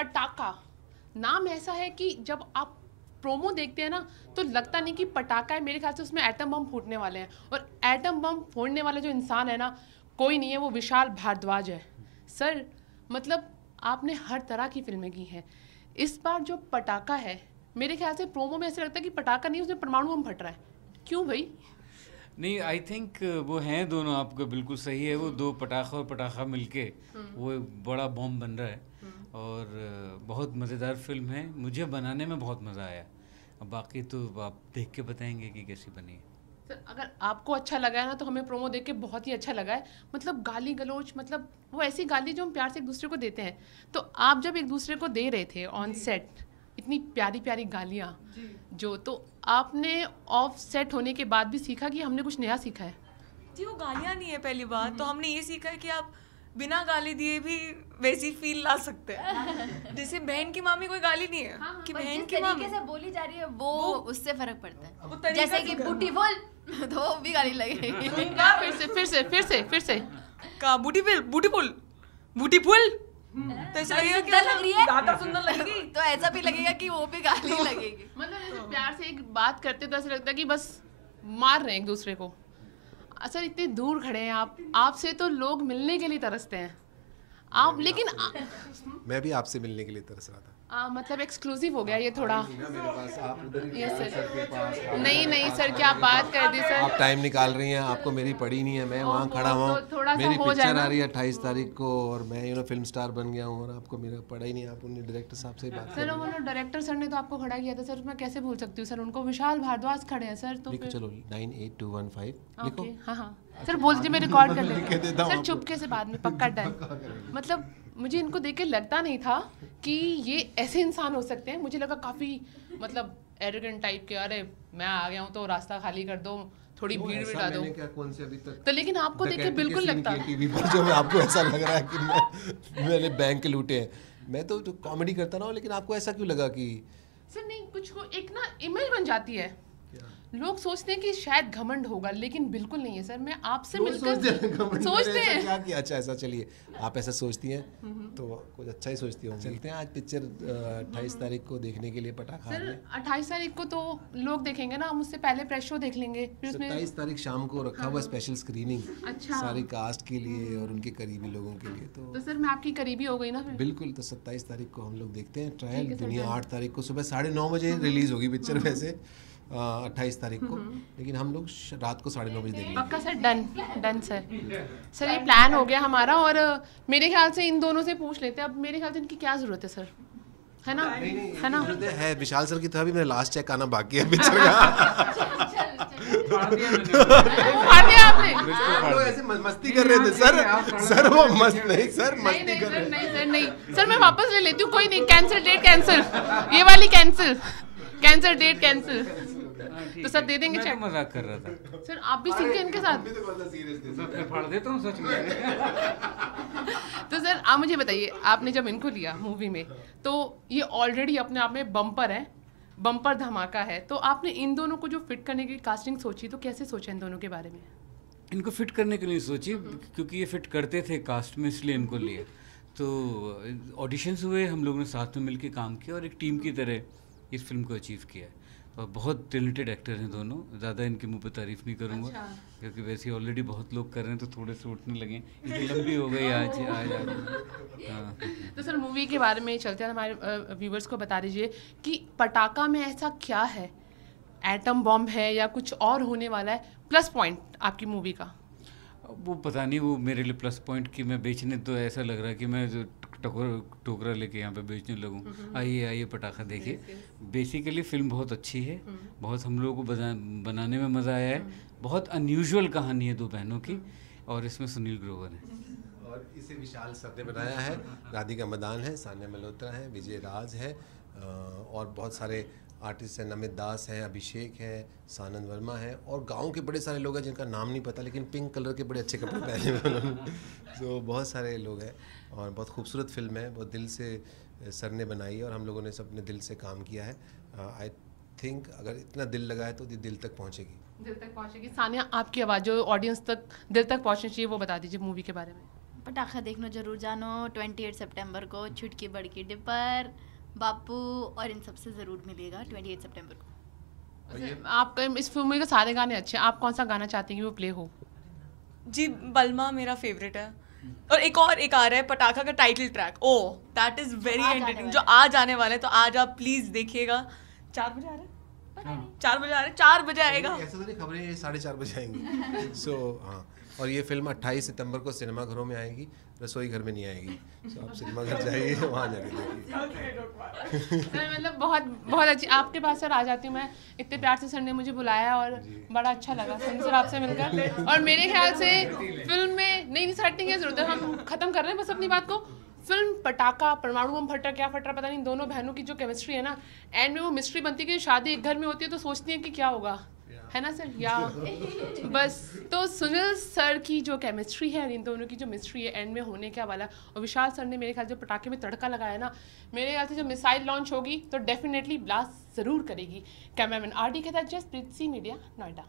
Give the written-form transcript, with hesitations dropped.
पटाखा नाम ऐसा है कि जब आप प्रोमो देखते हैं ना तो लगता नहीं कि पटाखा है, मेरे ख्याल से उसमें एटम बम फूटने वाले हैं, और एटम बम फोड़ने वाला जो इंसान है ना कोई नहीं है, वो विशाल भारद्वाज है। सर मतलब आपने हर तरह की फिल्में की हैं, इस बार जो पटाखा है मेरे ख्याल से प्रोमो में ऐसा लगता है कि पटाखा नहीं, उसमें परमाणु बम फट रहा है। क्यों भाई? नहीं, आई थिंक वो हैं दोनों, आपको बिल्कुल सही है, वो दो पटाखा और पटाखा मिलके वो एक बड़ा बॉम्ब बन रहा है। और बहुत मज़ेदार फिल्म है, मुझे बनाने में बहुत मज़ा आया। अब बाकी तो आप देख के बताएंगे कि कैसी बनी है। सर अगर आपको अच्छा लगा है ना तो हमें प्रोमो देख के बहुत ही अच्छा लगा है। मतलब गाली गलौज, मतलब वो ऐसी गाली जो हम प्यार से एक दूसरे को देते हैं, तो आप जब एक दूसरे को दे रहे थे ऑन सेट इतनी प्यारी प्यारी गालियाँ जो, तो आपने ऑफ सेट होने के बाद भी सीखा कि हमने कुछ नया सीखा है? जी वो गालियाँ नहीं है पहली बात, तो हमने ये सीखा है कि आप बिना गाली दिए भी वैसी फील ला सकते हैं। जैसे बहन की मामी कोई गाली नहीं है कि बहन की मामी तरीके से बोली जा रही है वो उससे फर्क पड़ता है। तरीका जैसे कि बूटी बोल तो वो भी गाली लगेगी। फिर से का बूटी पुल तो ऐसा लगेगा कि लग रही है, ज्यादा सुंदर लगेगी। तो ऐसा भी लगेगा कि वो भी गाली लगेगी। मतलब ऐसे प्यार से एक बात करते तो ऐसा लगता है कि बस मार रहे हैं एक दूसरे को। सर इतने दूर खड़े हैं आप, आपसे तो लोग मिलने के लिए तरसते हैं आप, लेकिन मैं भी आपसे मिलने के लिए तरस रहा था। मतलब एक्सक्लूसिव हो गया ये थोड़ा। मेरे पास आप उधर ही ये सर सर के पास नहीं सर क्या बात कर दी सर। आप टाइम निकाल रही हैं, आपको मेरी पड़ी नहीं है, मैं वहाँ खड़ा हूँ, तो थोड़ा सा मेरी हो जाए पिक्चर ना। आ रही है 28 तारीख को और मैं फिल्म स्टार बन गया हूँ और आपको मेरा पड़ा ही नहीं। आप उन्हें डायरेक्टर साहब से ही बात सर वो डायरेक्टर सर ने तो आपको खड़ा किया था सर, मैं कैसे भूल सकती हूँ सर उनको। विशाल भारद्वाज खड़े हैं सर, तो लिखो, चलो 98215 लिखो। हाँ सर बोल दीजिए, मैं रिकॉर्ड कर लिख के लेती देता हूँ हूँ सर, चुपके से बाद में पक्का डन। मतलब मुझे इनको देख के लगता नहीं था कि ये ऐसे इंसान हो सकते हैं। मुझे लगा काफ़ी मतलब एरोगेंट टाइप के, अरे मैं आ गया हूँ तो रास्ता खाली कर दो, थोड़ी भीड़ बिठा दो। क्या कौन से अभी तक तो लेकिन आपको देख के बिल्कुल लगता है टीवी पर जो आपको ऐसा लग रहा है कि मैंने बैंक लूटे हैं। मैं तो कॉमेडी करता रहा हूँ, लेकिन आपको ऐसा क्यों लगा कि सर नहीं, कुछ को एक ना इमेज बन जाती है, लोग सोचते हैं कि शायद घमंड होगा, लेकिन बिल्कुल नहीं है सर। मैं आपसे मिलकर सोचते हैं क्या कि अच्छा ऐसा, चलिए आप ऐसा सोचती हैं तो कुछ अच्छा ही सोचती होंगी। चलते हैं आज पिक्चर 28 तारीख को देखने के लिए पटाखा। सर 28 तारीख को तो लोग देखेंगे ना, हम उससे पहले प्रेस शो देख लेंगे, फिर उसमें 27 तारीख शाम को रखा हुआ स्पेशल स्क्रीनिंग अच्छा सारी कास्ट के लिए और उनके करीबी लोगों के लिए। तो सर मैं आपकी करीबी हो गई ना फिर। बिल्कुल, तो 27 तारीख को हम लोग देखते हैं ट्रायल। दुनिया 8 तारीख को सुबह 9:30 बजे रिलीज होगी पिक्चर, वैसे 28 तारीख को, लेकिन हम लोग रात को 9:30 बजे देखेंगे। पक्का सर, डन सर। सर ये प्लान हो गया हमारा, और मेरे ख्याल से इन दोनों से पूछ लेते हैं अब, मेरे ख्याल से इनकी क्या जरूरत है सर, है ना? है ना? है विशाल सर की तो अभी मेरा लास्ट चेक आना बाकी है पिक्चर का। फाड़ दिया आपने? वो ऐसे मस्ती कर रहे थे सर वो मस्त नहीं सर, मस्ती कर रहे थे। नहीं सर मैं वापस ले लेती हूँ, कोई नहीं, कैंसिल डेट कैंसिल, ये वाली कैंसिल डेट कैंसिल। तो सर दे देंगे चेक? मजाक कर रहा था सर आप भी सीखे इनके साथ? मैं फाड़ देता हूँ सच में। तो सर आप मुझे बताइए, आपने जब इनको लिया मूवी में तो ये ऑलरेडी अपने आप में बम्पर है, बम्पर धमाका है, तो आपने इन दोनों को जो फिट करने की कास्टिंग सोची तो कैसे सोचा इन दोनों के बारे में? इनको फिट करने के लिए सोची क्योंकि ये फिट करते थे कास्ट में, इसलिए इनको लिए। तो ऑडिशंस हुए, हम लोगों ने साथ में मिलकर काम किया और एक टीम की तरह इस फिल्म को अचीव किया है। और बहुत टैलेंटेड एक्टर हैं दोनों, ज़्यादा इनके मुंह पे तारीफ नहीं करूँगा। अच्छा। क्योंकि वैसे ही ऑलरेडी बहुत लोग कर रहे हैं तो थोड़े से उठने लगे, इतनी लंबी हो गई आज। हाँ। तो सर मूवी के बारे में चलते हैं, हमारे व्यूवर्स को बता दीजिए कि पटाखा में ऐसा क्या है, एटम बॉम्ब है या कुछ और होने वाला है, प्लस पॉइंट आपकी मूवी का? वो पता नहीं, वो मेरे लिए प्लस पॉइंट कि मैं बेचने, तो ऐसा लग रहा है कि मैं जो टोकरा लेके यहाँ पे बेचने लगूँ। आइए पटाखा देखिए। बेसिकली फिल्म बहुत अच्छी है, बहुत हम लोगों को बनाने में मज़ा आया है। बहुत अनयूजुअल कहानी है दो बहनों की, और इसमें सुनील ग्रोवर है और इसे विशाल सर ने बनाया है, राधिका मदान है, सान्या मल्होत्रा है, विजय राज है और बहुत सारे आर्टिस्ट हैं, नमित दास हैं, अभिषेक है, सानंद वर्मा है और गांव के बड़े सारे लोग हैं जिनका नाम नहीं पता, लेकिन पिंक कलर के बड़े अच्छे कपड़े पहने हुए उन्होंने। तो बहुत सारे लोग हैं और बहुत खूबसूरत फिल्म है, बहुत दिल से सर ने बनाई है और हम लोगों ने सब अपने दिल से काम किया है। आई थिंक अगर इतना दिल लगा है तो ये दिल तक पहुँचेगी। सानिया आपकी आवाज़ जो ऑडियंस तक दिल तक पहुँचनी चाहिए वो बता दीजिए मूवी के बारे में। पटाखा देखना जरूर जानो 28 सितंबर को, छुटकी बड़की डिपर, बापू और इन सबसे ज़रूर मिलेगा 28 सितंबर को। आपका इस फिल्म के सारे गाने अच्छे हैं, आप कौन सा गाना चाहते हैं कि वो प्ले हो? जी बलमा मेरा फेवरेट है, और एक आ रहा है पटाखा का title track, oh that is very entertaining, जो आज आने वाला है, तो आज आप प्लीज देखिएगा। 4 बजे आ रहा है, 4 बजे आ रहा है, 4 बजे आएगा। ऐसा तो नहीं, खबरें 4:30 बजे आएंगी। सो हाँ, और ये फिल्म 28 सितंबर को सिनेमाघरों में आएगी, रसोई घर में नहीं आएगी। सो आप सिनेमाघर जाइए, वहाँ जाके देखिए। मतलब बहुत बहुत अच्छी आपके पास सर आ जाती हूँ मैं, इतने प्यार से सर ने मुझे बुलाया और बड़ा अच्छा लगा सर आपसे मिलकर। और मेरे ख्याल से फिल्म में नई सर हटने की जरूरत है, हम खत्म कर रहे हैं बस अपनी बात को। फिल्म पटाखा, परमाणु बम फटा क्या फटा पता नहीं, दोनों बहनों की जो केमिस्ट्री है ना, एंड में वो मिस्ट्री बनती है कि शादी एक घर में होती है तो सोचती है कि क्या होगा, है ना सर? या बस तो सुनील सर की जो केमिस्ट्री है, इन दोनों की जो मिस्ट्री है, एंड में होने क्या वाला। और विशाल सर ने मेरे ख्याल जो पटाखे में तड़का लगाया ना, मेरे ख्याल से जो मिसाइल लॉन्च होगी तो डेफिनेटली ब्लास्ट ज़रूर करेगी। कैमरामैन RD के साथ जसप्रीत, सी मीडिया, नोएडा।